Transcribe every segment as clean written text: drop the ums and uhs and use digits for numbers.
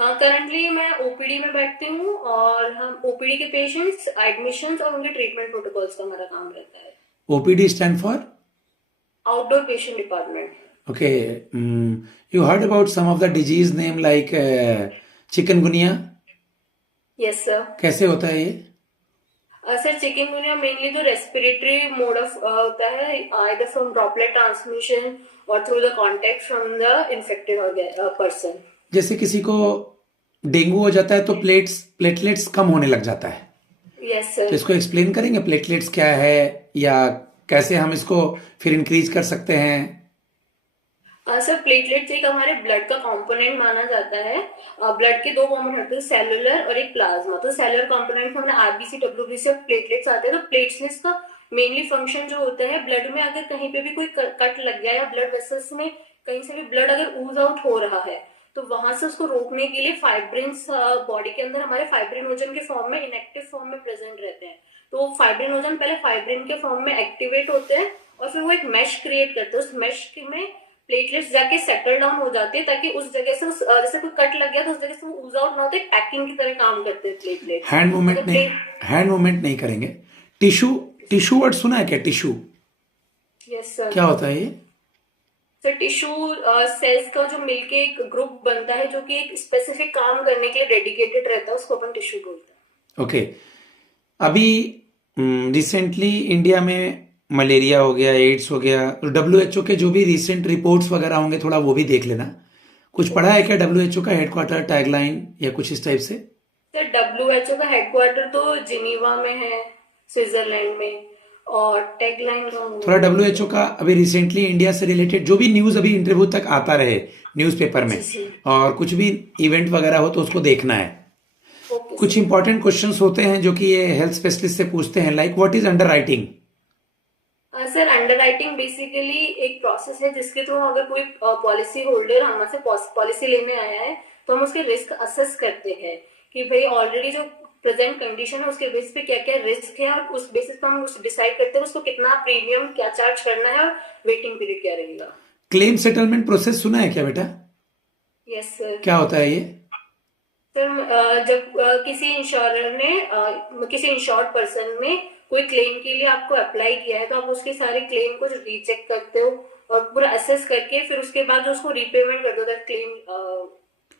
Currently मैं OPD में बैठती हूँ और हम ओपीडी के पेशेंट्स, एडमिशंस और उनके ट्रीटमेंट प्रोटोकॉल्स का हमारा काम रहता है। OPD stand for? Outdoor patient department. Okay, you heard about some of the disease name like chikungunya? Yes sir. कैसे होता है ये? सर चिकनगुनिया मेनली तो रेस्पिरेटरी मोड ऑफ होता है, आइदर फ्रॉम ड्रॉपलेट ट्रांसमिशन और through the contact from the infected person. जैसे किसी को डेंगू हो जाता है तो प्लेटलेट्स कम होने लग जाता है। यस तो सर। इसको एक्सप्लेन करेंगे प्लेटलेट्स क्या है या कैसे हम इसको फिर इंक्रीज कर सकते हैं? सर प्लेटलेट्स एक हमारे ब्लड का कंपोनेंट माना जाता है। ब्लड के दो कंपोनेंट होते हैं, सेलुलर और एक प्लाज्मा। तो सेलुलर कंपोनेंट में हमें आरबीसी डब्ल्यूबीसी और प्लेटलेट्स आते हैं। तो प्लेटलेट्स का मेनली फंक्शन जो होता है, ब्लड में अगर कहीं पे भी कोई कट लग गया या ब्लड वेसल्स में कहीं से भी ब्लड अगर ऊज आउट हो रहा है तो वहां से उसको रोकने के लिए फाइब्रिन्स बॉडी के अंदर हमारे फाइब्रिनोजन के फॉर्म में, इनएक्टिव फॉर्म में प्रेजेंट रहते हैं। तो फाइब्रिनोजन पहले फाइब्रिन के फॉर्म में एक्टिवेट होते हैं और फिर वो एक मैश क्रिएट करते हैं। उस मैश में प्लेटलेट्स जाके सेटल डाउन हो जाते हैं ताकि उस जगह से जैसे कोई कट लग गया तो उस जगह से वो ऊज आउट ना होते, पैकिंग की तरह काम करते हैं प्लेटलेट्स। हैंड मूवमेंट नहीं करेंगे। टिश्यू, टिश्यू वर्ड सुना है क्या? Tissue yes sir. क्या होता है ये? सर टिश्यू सेल्स का जो मिलके एक ग्रुप बनता है जो कि एक स्पेसिफिक काम करने के लिए डेडिकेटेड रहता है, उसको अपन टिश्यू बोलते हैं। ओके। अभी रिसेंटली इंडिया में मलेरिया हो गया, एड्स हो गया, तो डब्ल्यूएचओ के जो भी रिसेंट रिपोर्ट्स वगैरह होंगे थोड़ा वो भी देख लेना। कुछ पढ़ा है क्या डब्ल्यूएचओ का हेडक्वार्टर, टैगलाइन या कुछ इस टाइप से? सर डब्ल्यूएचओ का हेडक्वार्टर तो जिनीवा में है, स्विट्जरलैंड में। और टैगलाइन का थोड़ा डब्ल्यूएचओ का अभी रिसेंटली इंडिया से रिलेटेड जो भी न्यूज अभी इंटरव्यू तक आता रहे न्यूज़पेपर में जी जी। और कुछ भी इवेंट वगैरह हो तो उसको देखना है। ओके कुछ सर। इंपॉर्टेंट क्वेश्चंस होते हैं जो कि ये हेल्थ स्पेशलिस्ट से पूछते हैं, like what is under writing? Sir under writing basically एक प्रोसेस है जिसके थ्रू अगर कोई पॉलिसी होल्डर हमसे पॉलिसी लेने आया है तो हम उसके रिस्क असेस करते हैं कि भाई ऑलरेडी जो प्रेजेंट कंडीशन है उसके बेसिस पे क्या क्या रिस्क है, और उस बेसिस पे हम डिसाइड करते हैं उसको कितना प्रीमियम क्या चार्ज करना है और वेटिंग पीरियड क्या रहेगा। क्लेम सेटलमेंट प्रोसेस सुना है क्या बेटा? Yes sir. क्या होता है ये? सर जब किसी इंश्योरर ने किसी इंश्योर्ड पर्सन ने कोई क्लेम के लिए आपको अप्लाई किया है तो आप उसके सारे क्लेम को रीचेक करते हो और पूरा असेस करके फिर उसके बाद उसको रीपेमेंट कर दो क्लेम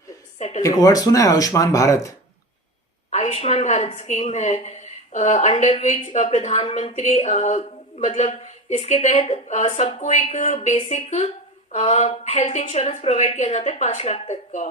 एक सेटलमेंट। वर्ड सुना है आयुष्मान भारत? आयुष्मान भारत स्कीम है अंडर विच प्रधानमंत्री मतलब इसके तहत सबको एक बेसिक हेल्थ इंश्योरेंस प्रोवाइड किया जाता है 5 लाख तक का।